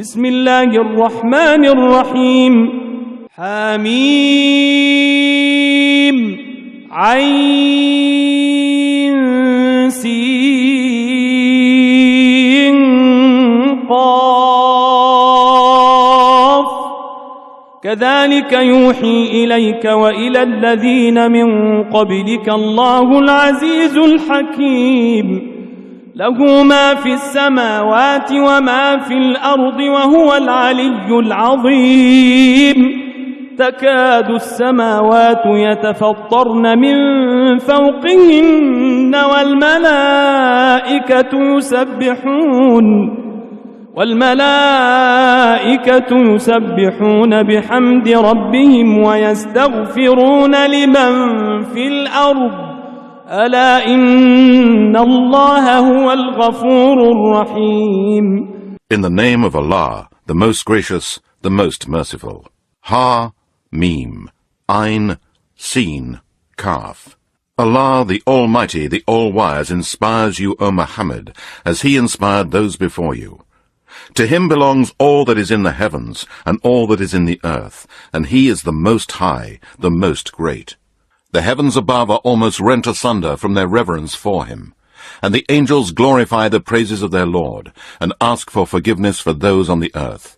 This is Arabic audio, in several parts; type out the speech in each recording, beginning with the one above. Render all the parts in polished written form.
بسم الله الرحمن الرحيم حميم عين سين قاف كذلك يوحي إليك وإلى الذين من قبلك الله العزيز الحكيم له ما في السماوات وما في الأرض وهو العلي العظيم تكاد السماوات يتفطرن من فوقهن والملائكة يسبحون بحمد ربهم ويستغفرون لمن في الأرض ألا إن الله هو الغفور الرحيم. In the name of Allah, the most gracious, the most merciful. Ha, Mim, Ain, Sin, Kaf. Allah, the Almighty, the All-Wise, inspires you, O Muhammad, as He inspired those before you. To Him belongs all that is in the heavens and all that is in the earth, and He is the Most High, the Most Great. The heavens above are almost rent asunder from their reverence for Him, and the angels glorify the praises of their Lord, and ask for forgiveness for those on the earth.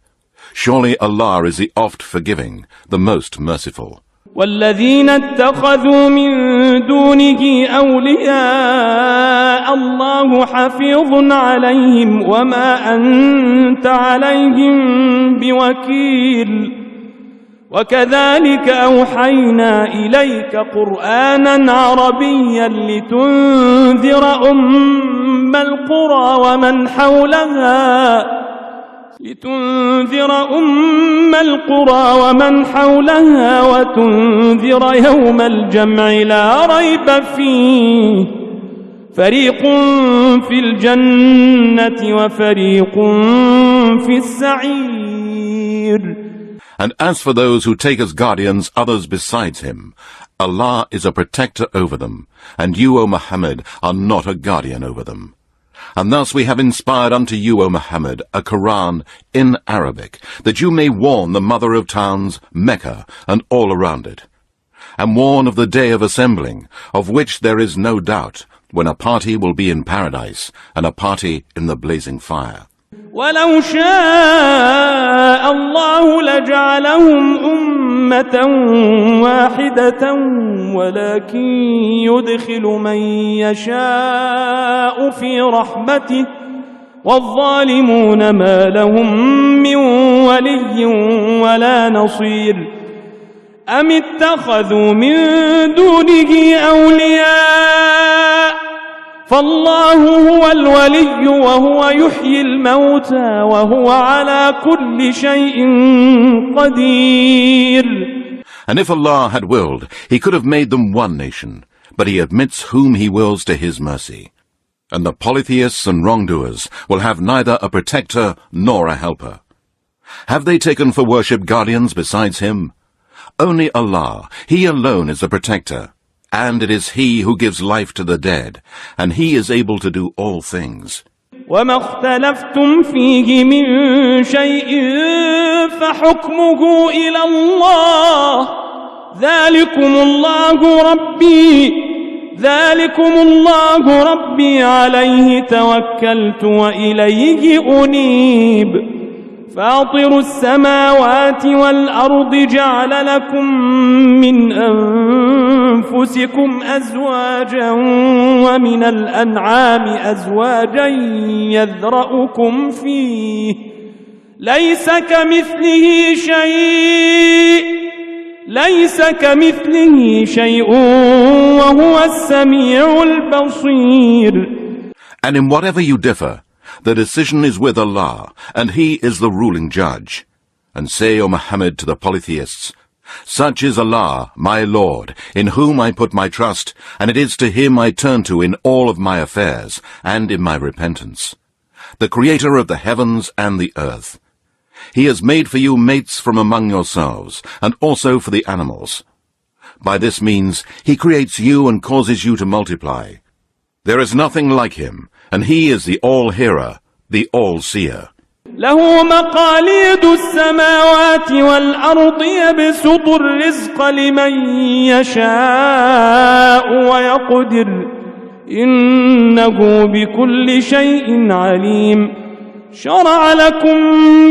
Surely Allah is the oft-forgiving, the most merciful. والذين اتخذوا من دونه أولياء الله حفيظ عليهم وما أنت عليهم بوكيل وكذلك أوحينا إليك قرآنا عربيا لتنذر أم القرى ومن حولها وتنذر يوم الجمع لا ريب فيه فريق في الجنة وفريق في السعير. And as for those who take as guardians others besides Him, Allah is a protector over them, and you, O Muhammad, are not a guardian over them. And thus we have inspired unto you, O Muhammad, a Quran in Arabic, that you may warn the mother of towns, Mecca, and all around it, and warn of the day of assembling, of which there is no doubt, when a party will be in paradise, and a party in the blazing fire. ولو شاء الله لجعلهم أمة واحدة ولكن يدخل من يشاء في رحمته والظالمون ما لهم من ولي ولا نصير أم اتخذوا من دونه أولياء فالله هو الولي وهو يحيي الموتى وهو على كل شيء قدير. And if Allah had willed, He could have made them one nation, but He admits whom He wills to His mercy. And the polytheists and wrongdoers will have neither a protector nor a helper. Have they taken for worship guardians besides Him? Only Allah, He alone is the protector. And it is He who gives life to the dead, and He is able to do all things. وَمَا اخْتَلَفْتُمْ فِيهِ مِنْ شَيْءٍ فَحُكْمُهُ إِلَى اللَّهِ ذَلِكُمُ اللَّهُ رَبِّي عَلَيْهِ تَوَكَّلْتُ وَإِلَيْهِ أُنِيبُ فاطر السماوات والأرض جعل لكم من أنفسكم أزواجا ومن الأنعام أزواجا يذرأكم فيه ليس كمثله شيء وهو السميع البصير. And in whatever you differ, the decision is with Allah, and He is the ruling judge. And say, O Muhammad, to the polytheists, such is Allah, my Lord, in whom I put my trust, and it is to Him I turn to in all of my affairs, and in my repentance. The Creator of the heavens and the earth. He has made for you mates from among yourselves, and also for the animals. By this means He creates you and causes you to multiply. There is nothing like Him, and He is the All-Hearer, the All-Seer. له مقاليد السماوات والأرض يبسط الرزق لمن يشاء ويقدر إنه بكل شيء عليم شرع لكم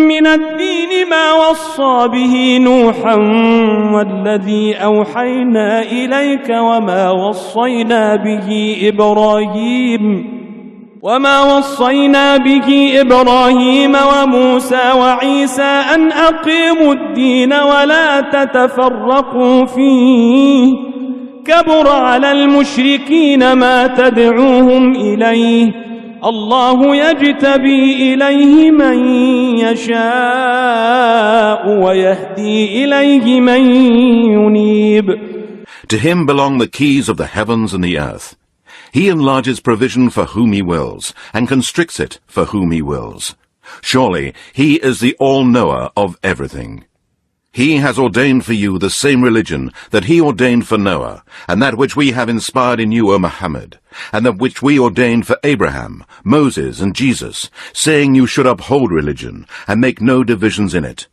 من الدين ما وصى به نوحا والذي أوحينا إليك وما وصينا به إبراهيم وموسى وعيسى أن أقيموا الدين ولا تتفرقوا فيه كبر على المشركين ما تدعوهم إليه الله يجتبي إليه من يشاء ويهدي إليه من ينيب. To him belong the keys of the heavens and the earth. He enlarges provision for whom he wills, and constricts it for whom he wills. Surely he is the all-knower of everything. He has ordained for you the same religion that he ordained for Noah, and that which we have inspired in you, O Muhammad, and that which we ordained for Abraham, Moses, and Jesus, saying you should uphold religion, and make no divisions in it.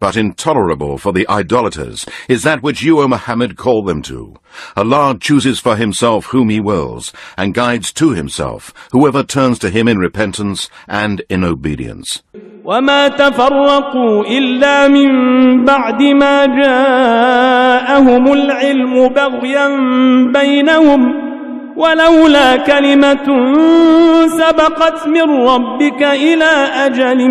But intolerable for the idolaters is that which you, O Muhammad, call them to. Allah chooses for himself whom he wills, and guides to himself whoever turns to him in repentance and in obedience. وما تفرقوا إلا من بعد ما جاءهم العلم بغيا بينهم ولولا كلمة سبقت من ربك إلى أجل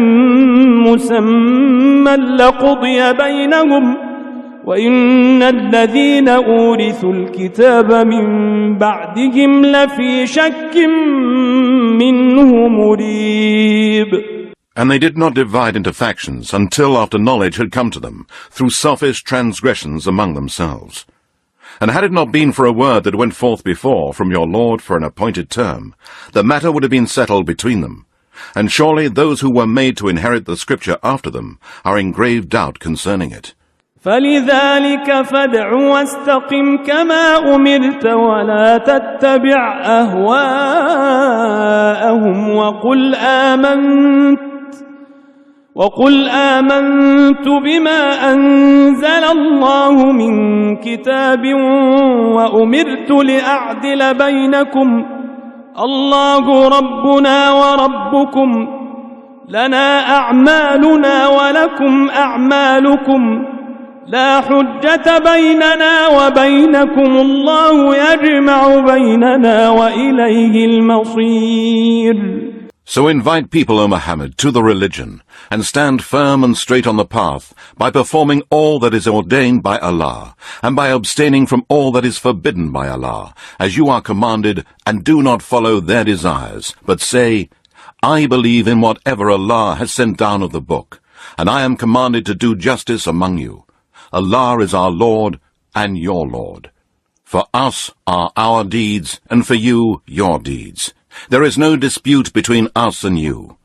مسمى لقضي بينهم وإن الذين أورثوا الكتاب من بعدهم لفي شك منه مريب. And they did not divide into factions until after knowledge had come to them, through selfish transgressions among themselves. And had it not been for a word that went forth before from your Lord for an appointed term, the matter would have been settled between them. And surely those who were made to inherit the scripture after them are in grave doubt concerning it. فلذلك فادع واستقم كما أمرت ولا تتبع أهواءهم وقل آمنت بما أنزل الله من كتاب وأمرت لأعدل بينكم الله ربنا وربكم لنا أعمالنا ولكم أعمالكم لا حجة بيننا وبينكم الله يجمع بيننا وإليه المصير. So invite people, O Muhammad, to the religion, and stand firm and straight on the path by performing all that is ordained by Allah, and by abstaining from all that is forbidden by Allah, as you are commanded, and do not follow their desires, but say, I believe in whatever Allah has sent down of the book, and I am commanded to do justice among you. Allah is our Lord and your Lord. For us are our deeds, and for you your deeds. There is no dispute between us and you.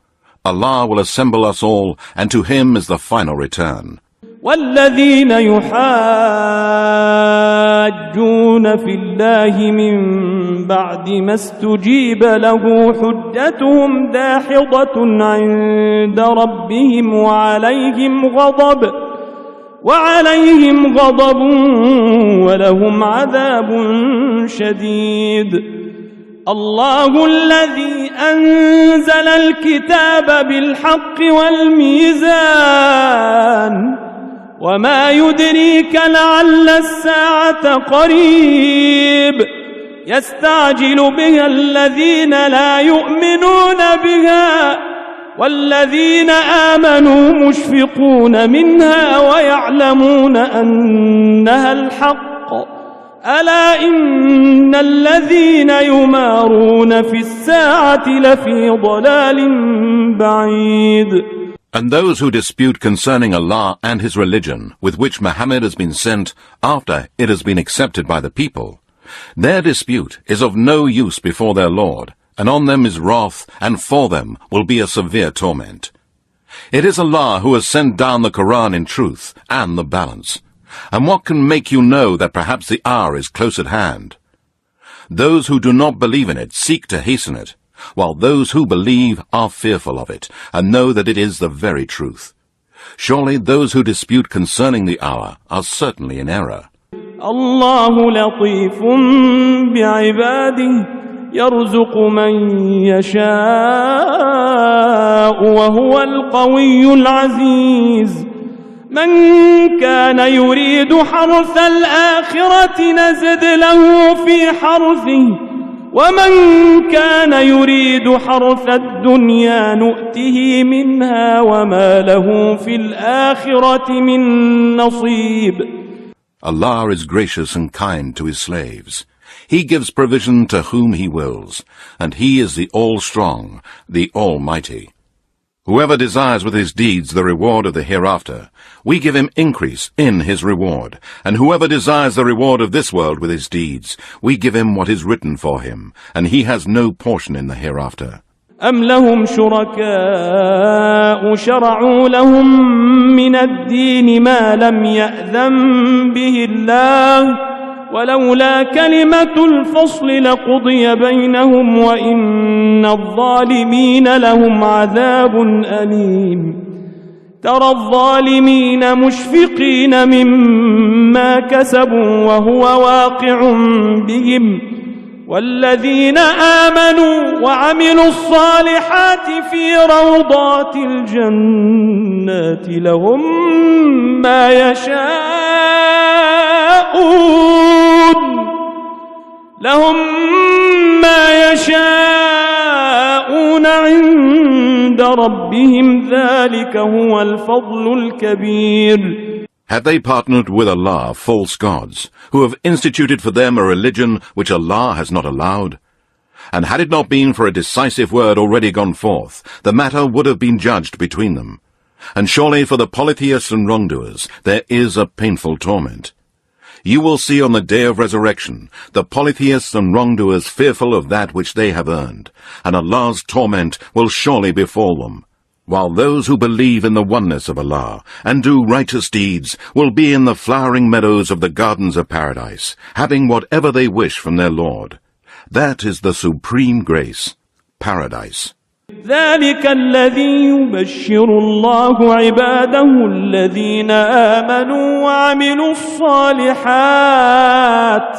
Allah will assemble us all, and to him is the final return. والذين يحاجون في الله من بعد ما استجيب له حجتهم داحضة عند ربهم وعليهم غضب ولهم عذاب شديد. الله الذي أنزل الكتاب بالحق والميزان وما يدريك لعل الساعة قريب يستعجل بها الذين لا يؤمنون بها والذين آمنوا مشفقون منها ويعلمون أنها الحق ألا إن الذين يمارون في الساعة لفي ضلال بعيد. And those who dispute concerning Allah and his religion, with which Muhammad has been sent after it has been accepted by the people, their dispute is of no use before their Lord, and on them is wrath, and for them will be a severe torment. It is Allah who has sent down the Quran in truth and the balance. And what can make you know that perhaps the hour is close at hand? Those who do not believe in it seek to hasten it, while those who believe are fearful of it, and know that it is the very truth. Surely those who dispute concerning the hour are certainly in error. الله لطيف بعباده يرزق من يشاء وهو القوي العزيز من كان يريد حرث الآخرة نزد له في حرثه ومن كان يريد حرث الدنيا نؤته منها وما له في الآخرة من نصيب. Allah is gracious and kind to his slaves. He gives provision to whom he wills, and he is the all-strong, the almighty. Whoever desires with his deeds the reward of the hereafter, we give him increase in his reward, and whoever desires the reward of this world with his deeds, we give him what is written for him, and he has no portion in the hereafter. أم لهم شركاء شرعوا لهم من الدين ما لم يأذن به الله ولولا كلمة الفصل لقضي بينهم وإن الظالمين لهم عذاب أليم ترى الظالمين مشفقين مما كسبوا وهو واقع بهم والذين آمنوا وعملوا الصالحات في روضات الجنات لهم ما يشاءون عند ربهم ذلك هو الفضل الكبير. Have they partnered with Allah false gods, who have instituted for them a religion which Allah has not allowed? And had it not been for a decisive word already gone forth, the matter would have been judged between them. And surely for the polytheists and wrongdoers there is a painful torment. You will see on the day of resurrection the polytheists and wrongdoers fearful of that which they have earned, and Allah's torment will surely befall them. While those who believe in the oneness of Allah and do righteous deeds will be in the flowering meadows of the gardens of paradise, having whatever they wish from their Lord. That is the supreme grace, paradise. ذلك الذي يبشر الله عباده الذين آمنوا وعملوا الصالحات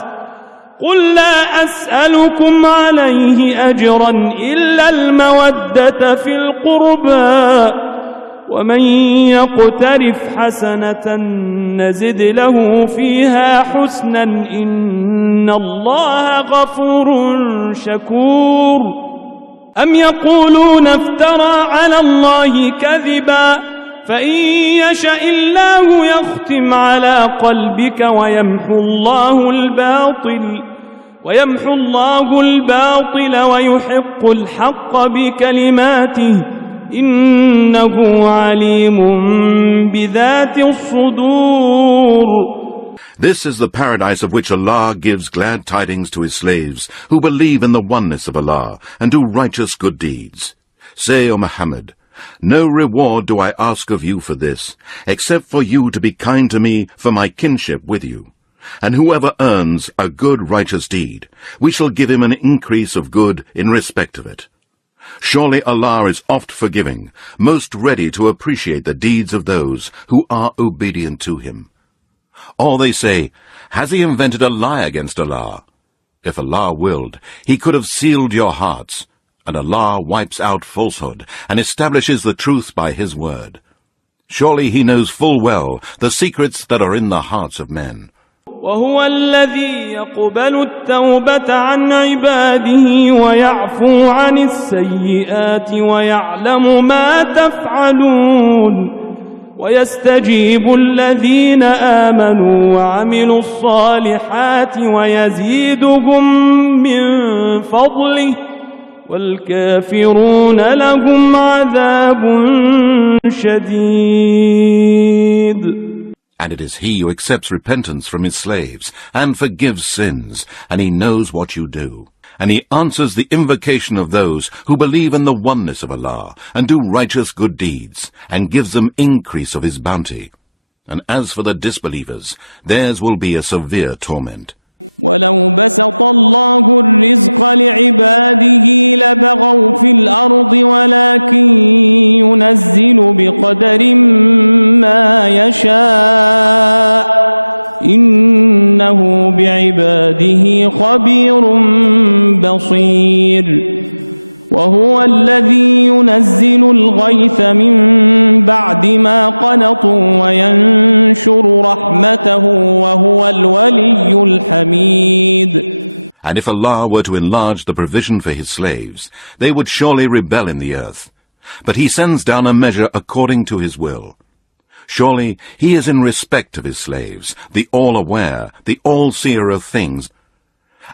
قل لا أسألكم عليه أجرا إلا المودة في القربى ومن يقترف حسنة نزد له فيها حسنا إن الله غفور شكور أم يقولون افترى على الله كذبا فإن يشاء الله يختم على قلبك ويمحو الله الباطل ويحق الحق بكلماته إنه عليم بذات الصدور. This is the paradise of which Allah gives glad tidings to his slaves who believe in the oneness of Allah and do righteous good deeds. Say, O Muhammad, no reward do I ask of you for this, except for you to be kind to me for my kinship with you. And whoever earns a good righteous deed, we shall give him an increase of good in respect of it. Surely Allah is oft forgiving, most ready to appreciate the deeds of those who are obedient to him. Or they say, has he invented a lie against Allah? If Allah willed, he could have sealed your hearts, and Allah wipes out falsehood and establishes the truth by his word. Surely he knows full well the secrets that are in the hearts of men. وهو الذي يقبل التوبة عن عباده ويعفو عن السيئات ويعلم ما تفعلون ويستجيب الذين آمنوا وعملوا الصالحات ويزيدهم من فضله والكافرون لهم عذاب شديد. And it is he who accepts repentance from his slaves and forgives sins, and he knows what you do. And he answers the invocation of those who believe in the oneness of Allah and do righteous good deeds, and gives them increase of his bounty. And as for the disbelievers, theirs will be a severe torment. ولو بسط الله الرزق لعباده لبغوا في الأرض ولكن ينزل بقدر ما يشاء إنه بعباده خبير بصير وهو الذي ينزل الغيث من بعد ما قنطوا وينشر رحمته وهو الولي الحميد. And if Allah were to enlarge the provision for his slaves, they would surely rebel in the earth. But he sends down a measure according to his will. Surely he is in respect of his slaves, the all-aware, the all-seer of things.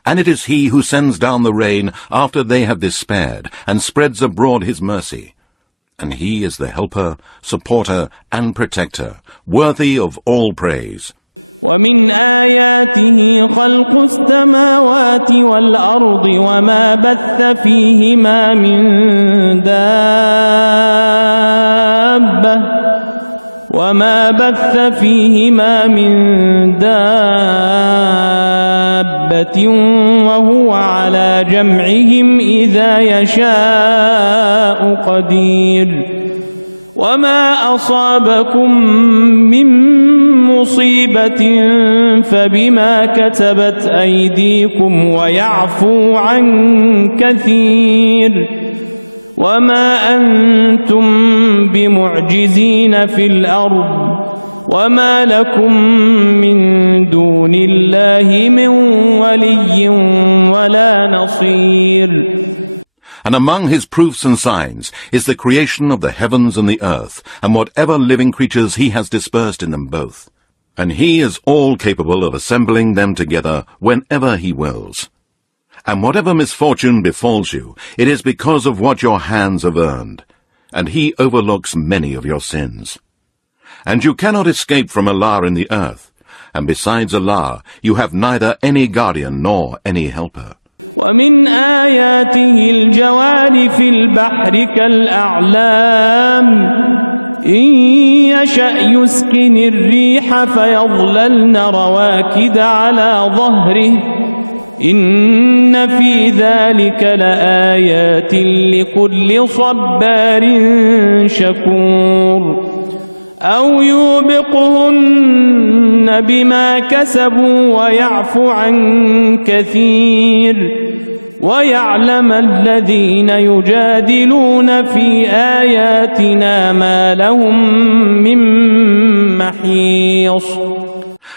And it is he who sends down the rain after they have despaired, and spreads abroad his mercy. And he is the helper, supporter, and protector, worthy of all praise. ومن آياته خلق السماوات والأرض وما بث فيهما من دابة وهو على جمعهم إذا يشاء قدير وما أصابكم من مصيبة فبما كتبت أيديكم ويعفو عن كثير وما أنتم بمعجزين في الأرض وما لكم من دون الله من ولي ولا نصير. And among his proofs and signs is the creation of the heavens and the earth, and whatever living creatures he has dispersed in them both. And he is all capable of assembling them together whenever he wills. And whatever misfortune befalls you, it is because of what your hands have earned, and he overlooks many of your sins. And you cannot escape from Allah in the earth, and besides Allah you have neither any guardian nor any helper. ومن آياته الجوار في البحر كالأعلام إن يشأ يسكن الريح فيظللن رواكد على ظهره إن في ذلك لآيات لكل صبار شكور أو يوبقهن بما كسبوا ويعفو عن كثير ويعلم الذين يجادلون في آياتنا ما لهم من محيص.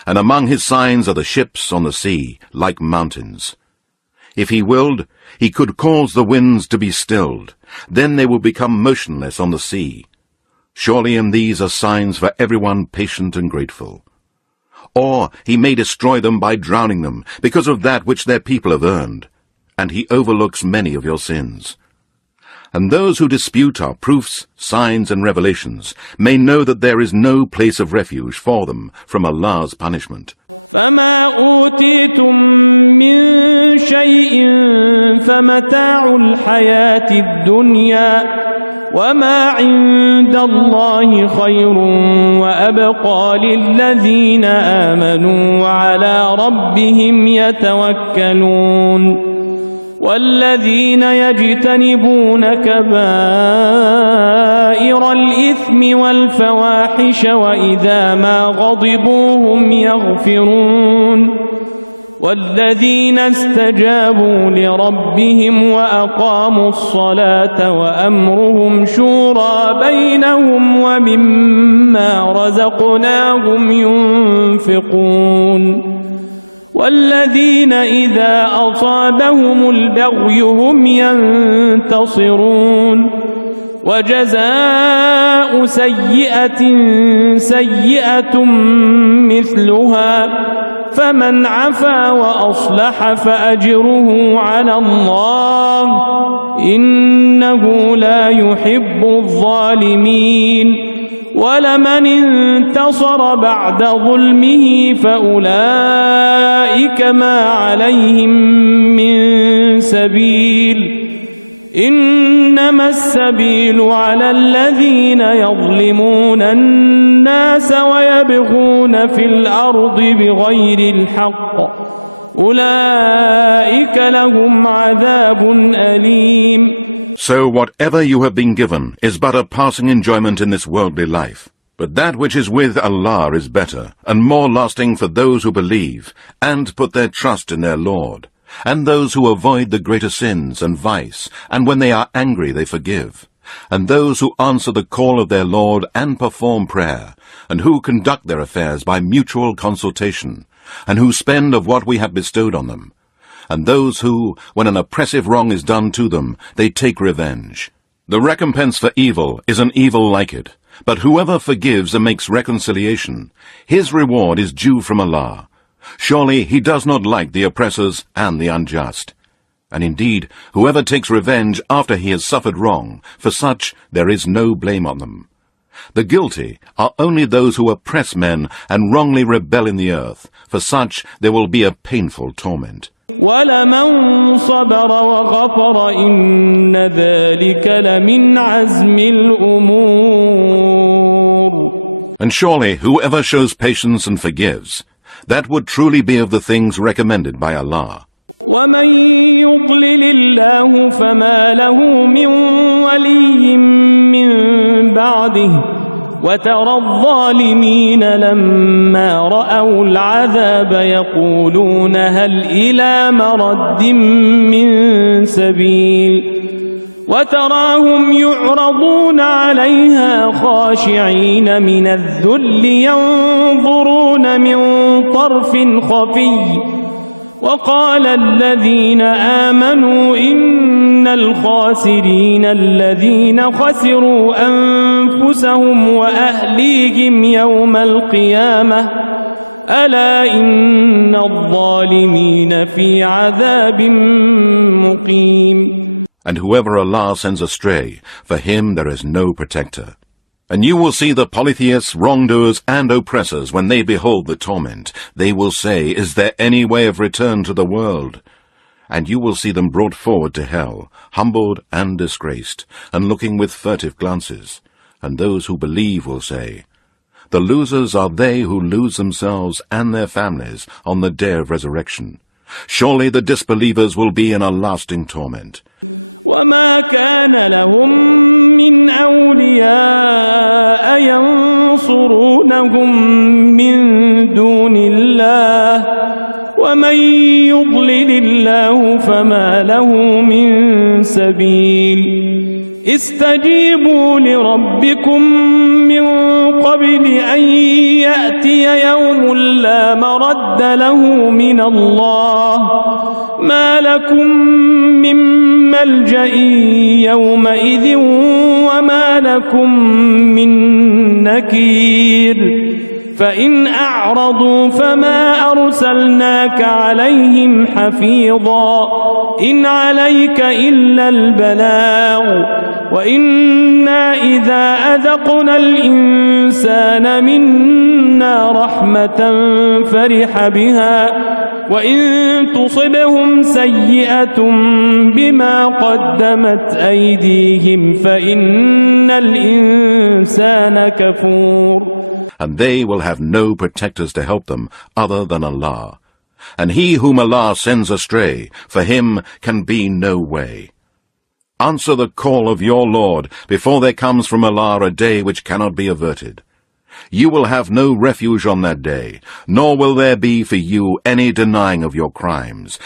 And among his signs are the ships on the sea, like mountains. If he willed, he could cause the winds to be stilled. Then they will become motionless on the sea. Surely in these are signs for everyone patient and grateful. Or he may destroy them by drowning them, because of that which their people have earned. And he overlooks many of your sins. And those who dispute our proofs, signs, and revelations may know that there is no place of refuge for them from Allah's punishment. فما أوتيتم من شيء فمتاع الحياة الدنيا وما عند الله خير وأبقى للذين آمنوا وعلى ربهم يتوكلون والذين يجتنبون كبائر الإثم والفواحش وإذا ما غضبوا هم يغفرون والذين استجابوا لربهم وأقاموا الصلاة وأمرهم شورى بينهم ومما رزقناهم ينفقون والذين إذا أصابهم البغي هم ينتصرون وجزاء سيئة سيئة مثلها فمن عفا وأصلح فأجره على الله إنه لا يحب الظالمين ولمن انتصر بعد ظلمه فأولئك ما عليهم من سبيل إنما السبيل على الذين يظلمون الناس ويبغون في الأرض بغير الحق أولئك لهم عذاب أليم. So whatever you have been given is but a passing enjoyment in this worldly life. But that which is with Allah is better and more lasting for those who believe and put their trust in their Lord, and those who avoid the greater sins and vice, and when they are angry they forgive, and those who answer the call of their Lord and perform prayer, and who conduct their affairs by mutual consultation, and who spend of what we have bestowed on them, and those who, when an oppressive wrong is done to them, they take revenge. The recompense for evil is an evil like it, but whoever forgives and makes reconciliation, his reward is due from Allah. Surely he does not like the oppressors and the unjust. And indeed, whoever takes revenge after he has suffered wrong, for such there is no blame on them. The guilty are only those who oppress men and wrongly rebel in the earth. For such there will be a painful torment. وَلَمَنْ صَبَرَ وَغَفَرَ إِنَّ ذَلِكَ لَمِنْ عَزْمِ الْأُمُورِ. And surely whoever shows patience and forgives, that would truly be of the things recommended by Allah. وَمَنْ يُضْلِلِ اللَّهُ فَمَا لَهُ مِنْ وَلِيٍّ مِّنْ بَعْدِهِ وَتَرَى الظَّالِمِينَ لَمَّا رَأَوُا الْعَذَابَ يَقُولُونَ هَلْ إِلَى مَرَدٍ مِّن سَبِيلٍ وَتَرَاهُمْ يُعْرَضُونَ عَلَيْهَا خَاشِعِينَ مِنَ الذُّلِّ يَنظُرُونَ مِنْ طَرْفٍ خَفِيٍّ وقال الذين آمنوا إن الخاسرين الذين خسروا أنفسهم وأهليهم يوم القيامة ألا إن الظالمين في عذاب مقيم. And whoever Allah sends astray, for him there is no protector. And you will see the polytheists, wrongdoers, and oppressors when they behold the torment. They will say, is there any way of return to the world? And you will see them brought forward to hell, humbled and disgraced, and looking with furtive glances. And those who believe will say, the losers are they who lose themselves and their families on the day of resurrection. Surely the disbelievers will be in a lasting torment. وما كان لهم من أولياء ينصرونهم من دون الله ومن يضلل الله فما له من سبيل استجيبوا لربكم من قبل أن يأتي يوم لا مرد له من الله ما لكم من ملجأ يومئذ وما لكم من نكير فإن أعرضوا فما أرسلناك عليهم حفيظا إن عليك إلا البلاغ وإنا إذا أذقنا الإنسان منا رحمة فرح بها وإن تصبهم سيئة بما قدمت أيديهم فإن الإنسان كفور. And they will have no protectors to help them other than Allah. And he whom Allah sends astray, for him can be no way. Answer the call of your Lord before there comes from Allah a day which cannot be averted. You will have no refuge on that day, nor will there be for you any denying of your crimes.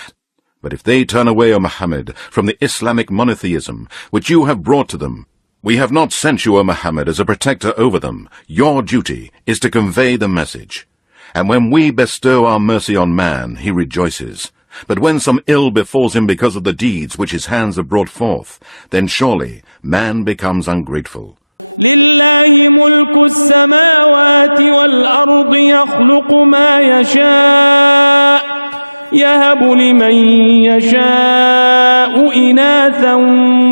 But if they turn away, O Muhammad, from the Islamic monotheism which you have brought to them, we have not sent you, O Muhammad, as a protector over them. Your duty is to convey the message. And when we bestow our mercy on man, he rejoices. But when some ill befalls him because of the deeds which his hands have brought forth, then surely man becomes ungrateful. لله ملك السماوات والأرض يخلق ما يشاء يهب لمن يشاء إناثا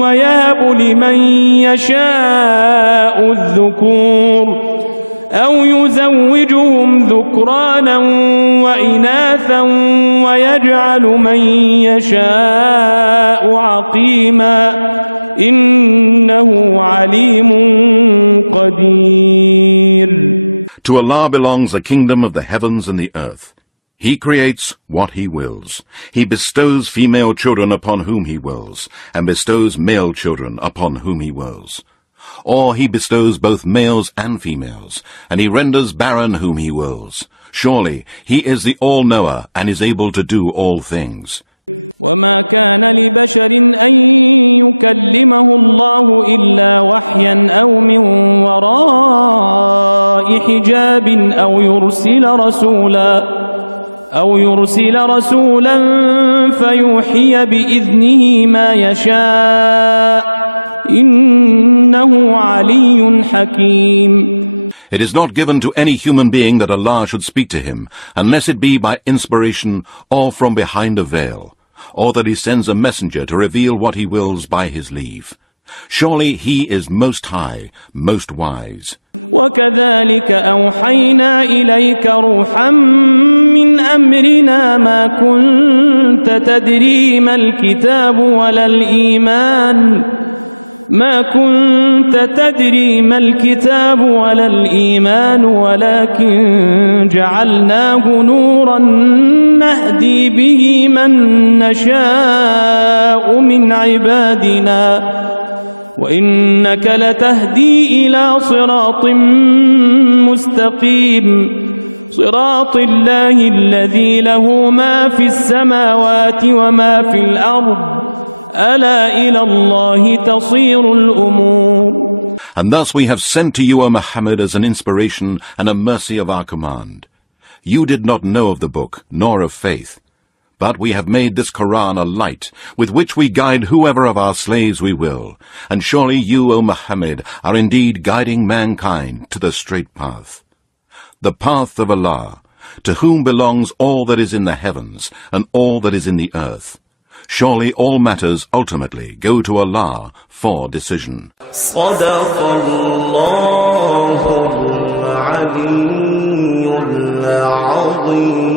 ويهب لمن يشاء الذكور أو يزوجهم ذكرانا وإناثا ويجعل من يشاء عقيما إنه عليم قدير. To Allah belongs the kingdom of the heavens and the earth. He creates what he wills. He bestows female children upon whom he wills, and bestows male children upon whom he wills. Or he bestows both males and females, and he renders barren whom he wills. Surely he is the all-knower and is able to do all things. وما كان لبشر أن يكلمه الله إلا وحيا أو من وراء حجاب أو يرسل رسولا فيوحي بإذنه ما يشاء إنه علي حكيم. It is not given to any human being that Allah should speak to him, unless it be by inspiration or from behind a veil, or that he sends a messenger to reveal what he wills by his leave. Surely he is most high, most wise. وكذلك أوحينا إليك روحا من أمرنا ما كنت تدري ما الكتاب ولا الإيمان ولكن جعلناه نورا نهدي به من نشاء من عبادنا وإنك لتهدي إلى صراط مستقيم صراط الله الذي له ما في السماوات وما في الأرض ألا إلى الله تصير الأمور. And thus we have sent to you, O Muhammad, as an inspiration and a mercy of our command. You did not know of the book, nor of faith. But we have made this Quran a light, with which we guide whoever of our slaves we will. And surely you, O Muhammad, are indeed guiding mankind to the straight path. The path of Allah, to whom belongs all that is in the heavens and all that is in the earth. Surely all matters ultimately go to Allah for decision. صدق الله العلي العظيم.